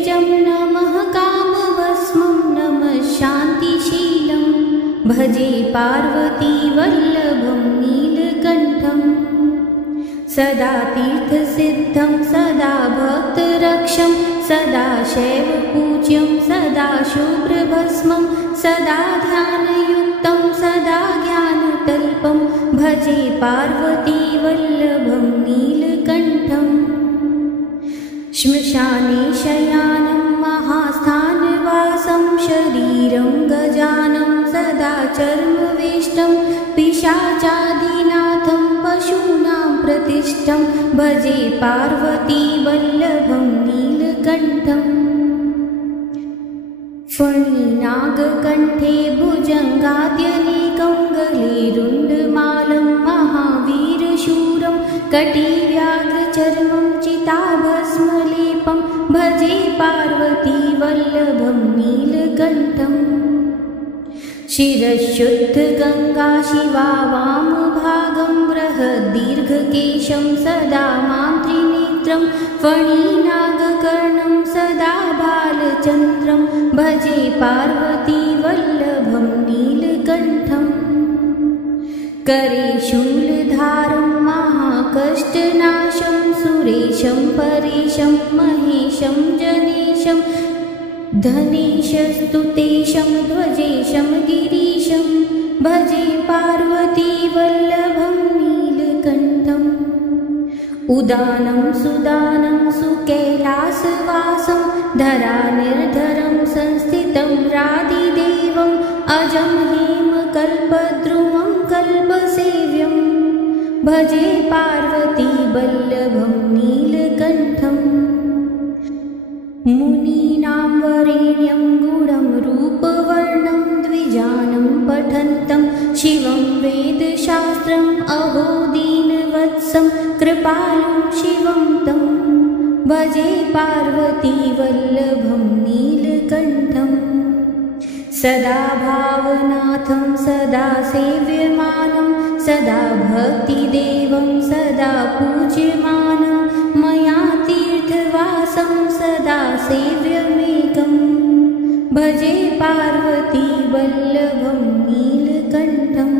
तेजं नमः कामभस्मं नमः शान्तिशीलं भजे पार्वतीवल्लभं नीलकण्ठम् सदा तीर्थसिद्धं सदा भक्तरक्षं सदा शैवपूज्यं सदा शुभ्रभस्मं सदा ध्यानयुक्तं सदा ज्ञानतल्पं भजे पार्वतीवल्लभं नीलकण्ठम् श्मशाने शयानं महास्थानवासं शरीरं गजानं सदा चर्मवेष्टं पिशाचादिनाथं पशूनां प्रतिष्ठं भजे पार्वतीवल्लभं नीलकण्ठम् फणिनागकण्ठे भुजङ्गाद्यनेकं गलेरुण्डमालं महावीरशूरं कटिव्याघ्रचर्मं चिताभस्मलेपं भजे पार्वतीवल्लभं नीलकण्ठम् शिरशुद्धगङ्गा शिवा वामभागं बृहद्दीर्घकेशं सदा मां त्रिनेत्रं फणिनागकर्णं सदा बालचन्द्रं भजे पार्वतीवल्लभं नीलकण्ठम् करे शूलधारं महाकष्टनाशं सुरेशं परेशं महेशं जनेशं धनेशस्तुतेशं ध्वजेशं गिरीशं भजे पार्वतीवल्लभं नीलकण्ठम् उदानं सुदानं सुकैलासवासं धरानिर्धरं संस्थितं रादिदेवम् अजं हेमकल्पद्रुमं कल्पसेव्यं भजे पार्वतीवल्लभं नीलकण्ठम् मुनीनां वरेण्यं गुणं रूपवर्णं द्विजानं पठन्तं शिवं वेदशास्त्रम् अहो दीनवत्सं कृपालुं शिवं तं भजे पार्वतीवल्लभं नीलकण्ठम् सदा भावनाथं सदा सेव्यमानं सदा भक्तिदेवं सदा पूज्यमानं मया तीर्थवासं सदा सेव्यमेकं भजे पार्वतीवल्लभं नीलकण्ठम्